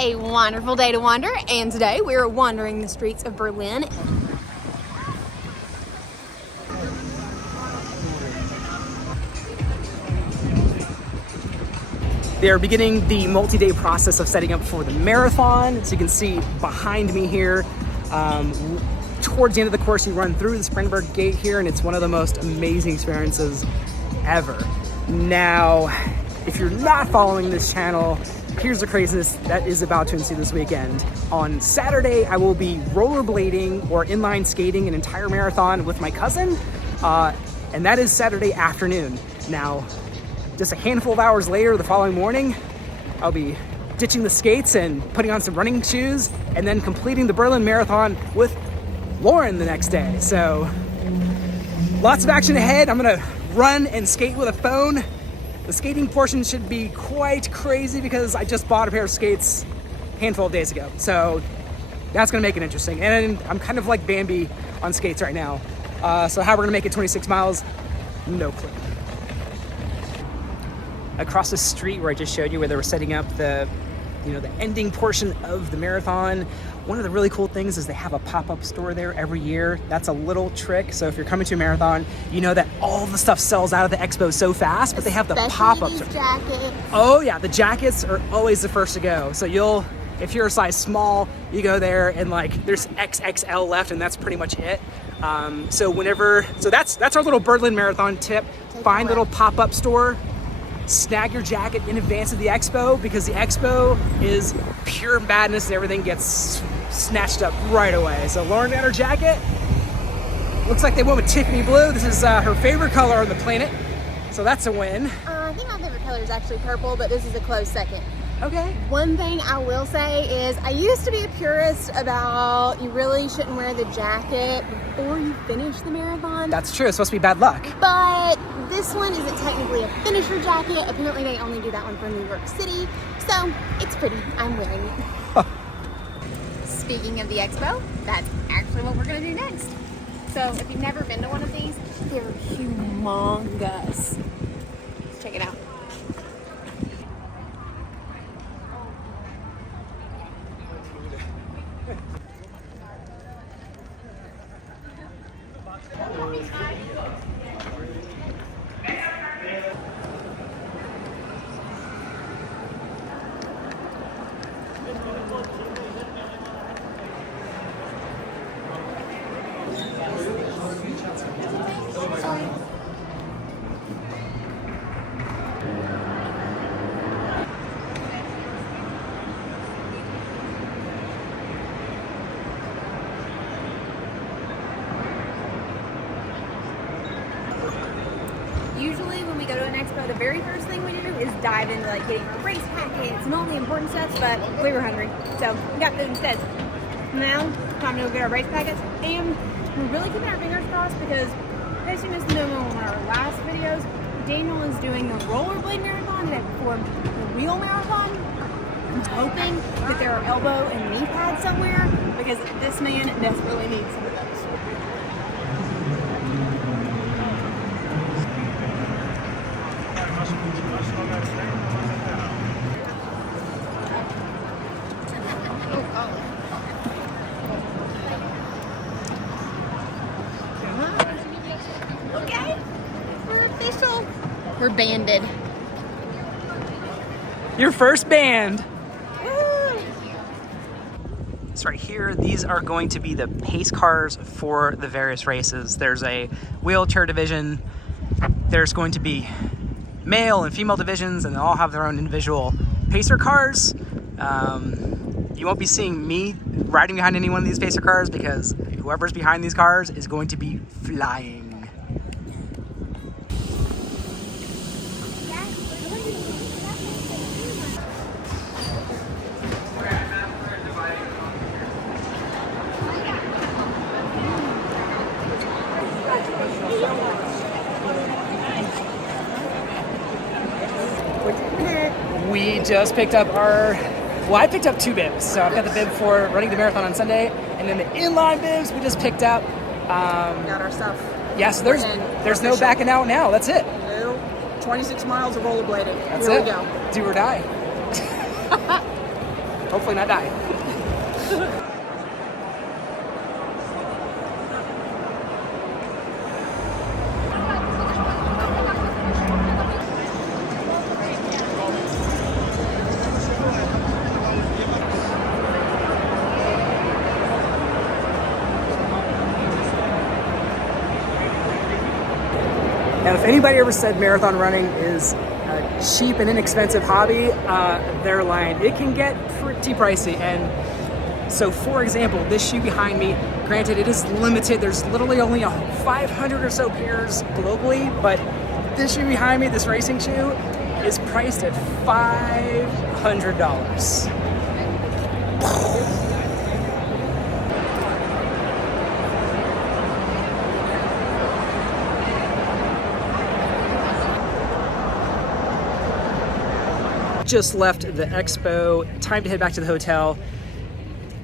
a wonderful day to wander, and today we're wandering the streets of Berlin. They are beginning the multi-day process of setting up for the marathon. As you can see behind me here, towards the end of the course, you run through the Springbrook Gate here, and it's one of the most amazing experiences ever. Now, if you're not following this channel, here's the craziness that is about to ensue this weekend. On Saturday, I will be rollerblading or inline skating an entire marathon with my cousin, and that is Saturday afternoon. Now, just a handful of hours later, the following morning, I'll be ditching the skates and putting on some running shoes and then completing the Berlin Marathon with Lauren the next day. So lots of action ahead. I'm gonna run and skate with a phone. The skating portion should be quite crazy because I just bought a pair of skates a handful of days ago. So that's gonna make it interesting. And I'm kind of like Bambi on skates right now. So how we're gonna make it 26 miles, no clue. Across the street where I just showed you where they were setting up the ending portion of the marathon, one of the really cool things is they have a pop-up store there every year. That's a little trick. So if you're coming to a marathon, you know that all the stuff sells out of the expo so fast, but they have the pop-up store. Jackets. Oh yeah, the jackets are always the first to go. So if you're a size small, you go there and like there's XXL left and that's pretty much it. So that's our little Berlin Marathon tip. Find a little pop-up store. Snag your jacket in advance of the expo because the expo is pure madness and everything gets snatched up right away. So Lauren got her jacket. Looks like they went with Tiffany blue. This is her favorite color on the planet. So that's a win. I think my favorite color is actually purple, but this is a close second. Okay. One thing I will say is I used to be a purist about you really shouldn't wear the jacket before you finish the marathon. That's true. It's supposed to be bad luck. But this one isn't technically a finisher jacket. Apparently they only do that one for New York City. So it's pretty. I'm wearing it. Speaking of the expo, that's actually what we're going to do next. So if you've never been to one of these, they're humongous. Check it out. Usually when we go to an expo, the very first thing we do is dive into like getting our race packets and all the important stuff, but we were hungry, so we got food instead. Now, time to go get our race packets, and we're really keeping our fingers crossed because, as you missed the memo in one of our last videos, Daniel is doing the rollerblade marathon the day before the real marathon. I'm hoping that there are elbow and knee pads somewhere because this man desperately needs some of those. Okay, we're official. We're banded. Your first band. So right here, these are going to be the pace cars for the various races. There's a wheelchair division. There's going to be male and female divisions, and they all have their own individual pacer cars. You won't be seeing me riding behind any one of these pacer cars because whoever's behind these cars is going to be flying. We just picked up I picked up 2 bibs. So I've got the bib for running the marathon on Sunday, and then the inline bibs we just picked up. Got our stuff. Yeah, so there's no backing out now. That's it. No, 26 miles of rollerblading. That's Here it. we go. Do or die. hopefully not die. And if anybody ever said marathon running is a cheap and inexpensive hobby, they're lying. It can get pretty pricey. And so, for example, this shoe behind me, granted it is limited, there's literally only 500 or so pairs globally, but this shoe behind me, this racing shoe, is priced at $500. Just left the expo, time to head back to the hotel.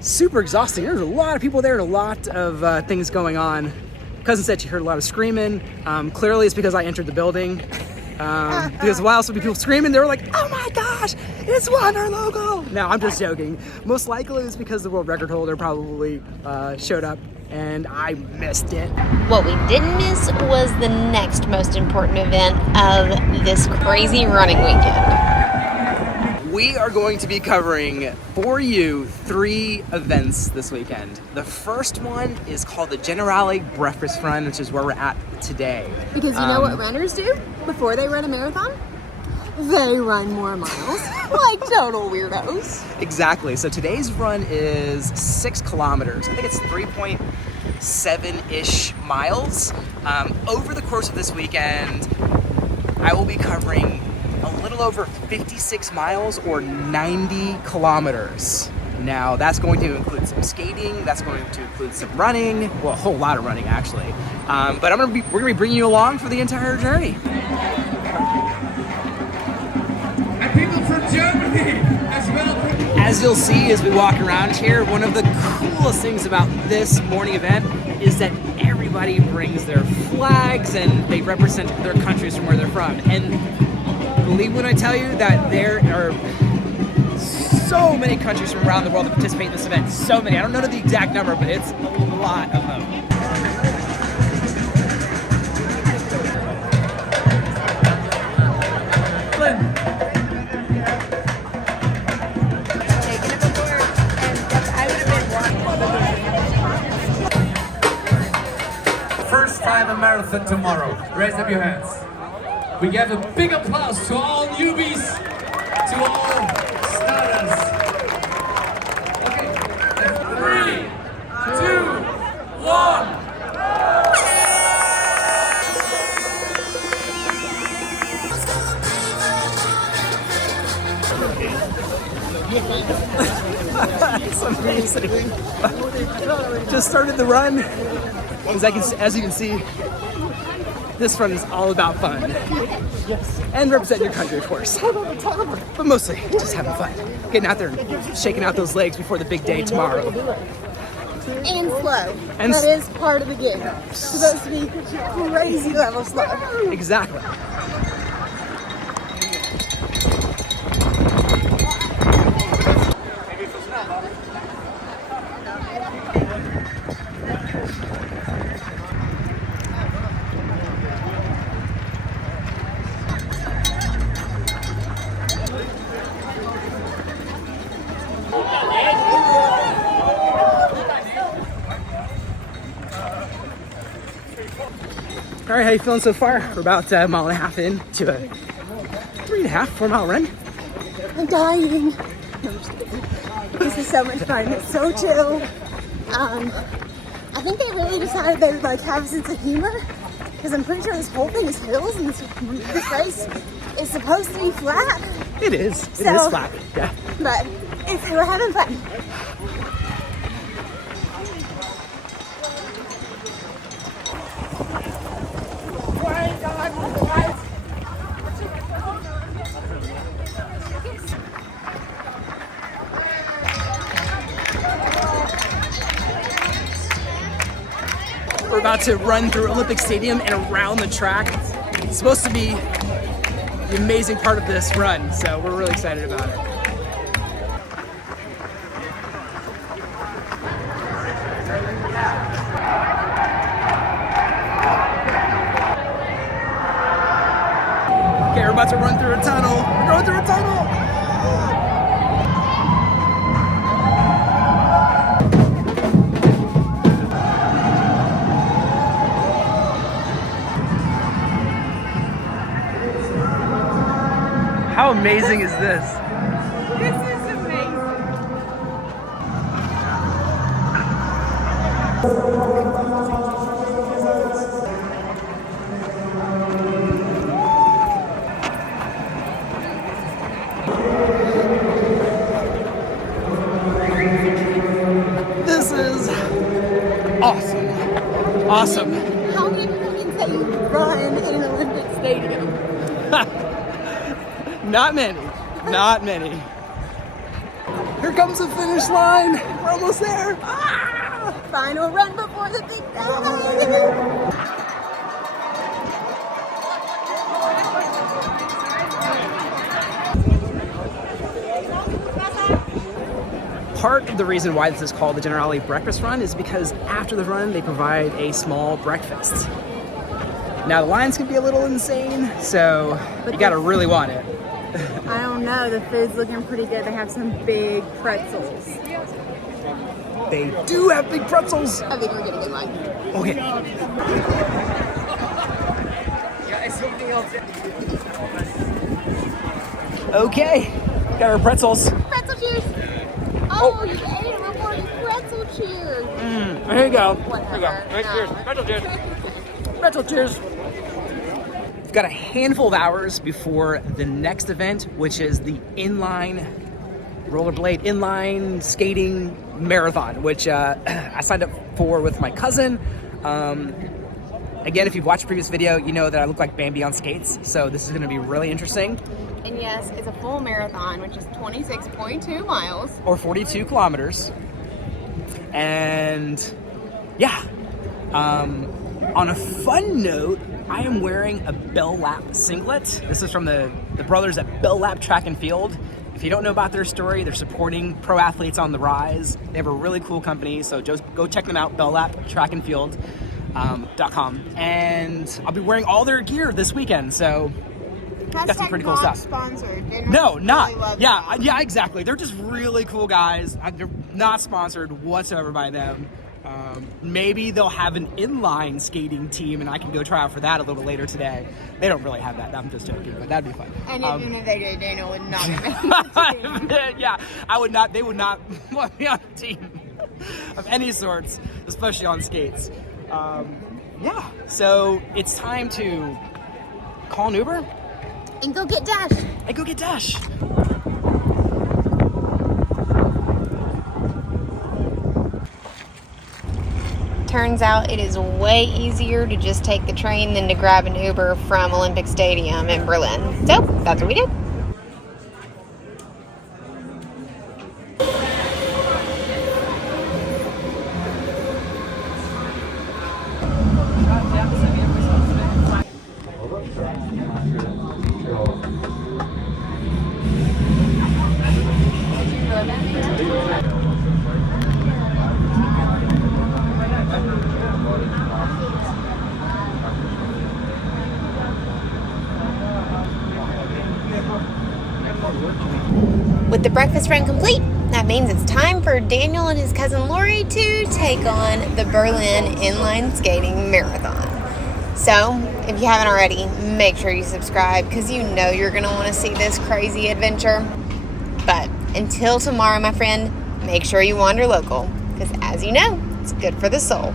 Super exhausting. There's a lot of people there and a lot of things going on. Cousin said she heard a lot of screaming. Clearly it's because I entered the building. Because a while so many people screaming, they were like, oh my gosh, it's Wanderlocal. No, I'm just joking. Most likely it's because the world record holder probably showed up and I missed it. What we didn't miss was the next most important event of this crazy running weekend. We are going to be covering for you 3 events this weekend. The first one is called the Generali Breakfast Run, which is where we're at today. Because you know what runners do before they run a marathon? They run more miles, like total weirdos. Exactly. So today's run is 6 kilometers. I think it's 3.7-ish miles. Over the course of this weekend, I will be covering a little over 56 miles or 90 kilometers. Now that's going to include some skating, that's going to include some running, well, a whole lot of running actually. But we're gonna be bringing you along for the entire journey. And people from Germany as well. As you'll see as we walk around here, one of the coolest things about this morning event is that everybody brings their flags and they represent their countries from where they're from. And believe when I tell you that there are so many countries from around the world that participate in this event. So many. I don't know the exact number, but it's a lot of them. First time a marathon tomorrow. Raise up your hands. We give a big applause to all newbies, to all starters. Okay, 3, 2, 1. It's amazing. Just started the run. As you can see, this run is all about fun. Yes. And represent your country, of course. But mostly just having fun. Getting out there and shaking out those legs before the big day tomorrow. And slow. And that is part of the game. It's supposed to be crazy level slow. Exactly. All right, how you feeling so far? We're about a mile and a half in to a 3.5, 4 mile run. I'm dying. No, I'm just kidding. This is so much fun. It's so chill. I think they really decided they would like have a sense of humor because I'm pretty sure this whole thing is hills and this race is supposed to be flat. It is. It is flat. Yeah. But we're having fun. We're about to run through Olympic Stadium and around the track. It's supposed to be the amazing part of this run, so we're really excited about it. to run through a tunnel. We're going through a tunnel. How amazing is this? This is amazing. This is awesome. Awesome. How many people can say you run in an Olympic stadium? Not many. Not many. Here comes the finish line. We're almost there. Ah! Final run before the big day. Part of the reason why this is called the Generali Breakfast Run is because after the run, they provide a small breakfast. Now, the lines can be a little insane, so you gotta really want it. I don't know. The food's looking pretty good. They have some big pretzels. They do have big pretzels. I think we're getting in line. Okay. Okay, got our pretzels. Pretzel cheers. Oh, you ate it before you pretzel cheers. There you go. Whatever. There you go. No. Pretzel cheers. Pretzel cheers. We've got a handful of hours before the next event, which is the inline rollerblade, inline skating marathon, which I signed up for with my cousin. Again, if you've watched the previous video, you know that I look like Bambi on skates, so this is gonna be really interesting. And yes, it's a full marathon, which is 26.2 miles. Or 42 kilometers. And yeah, on a fun note, I am wearing a Bell Lap singlet. This is from the brothers at Bell Lap Track and Field. If you don't know about their story, they're supporting pro athletes on the rise. They have a really cool company, so just go check them out, bellaptrackandfield.com. And I'll be wearing all their gear this weekend, so got some pretty cool stuff. Sponsored. No, not. Yeah, exactly. They're just really cool guys. They're not sponsored whatsoever by them. Maybe they'll have an inline skating team, and I can go try out for that a little later today. They don't really have that. I'm just joking, but that'd be fun. And even if they did, Daniel would not make yeah, I would not. They would not want me on a team of any sorts, especially on skates. Yeah. So it's time to call an Uber And go get Dash. and go get Dash. Turns out it is way easier to just take the train than to grab an Uber from Olympic Stadium in Berlin. So that's what we did. With the breakfast run complete, that means it's time for Daniel and his cousin Lori to take on the Berlin Inline Skating Marathon. So, if you haven't already, make sure you subscribe because you know you're going to want to see this crazy adventure. But until tomorrow, my friend, make sure you wander local because as you know, it's good for the soul.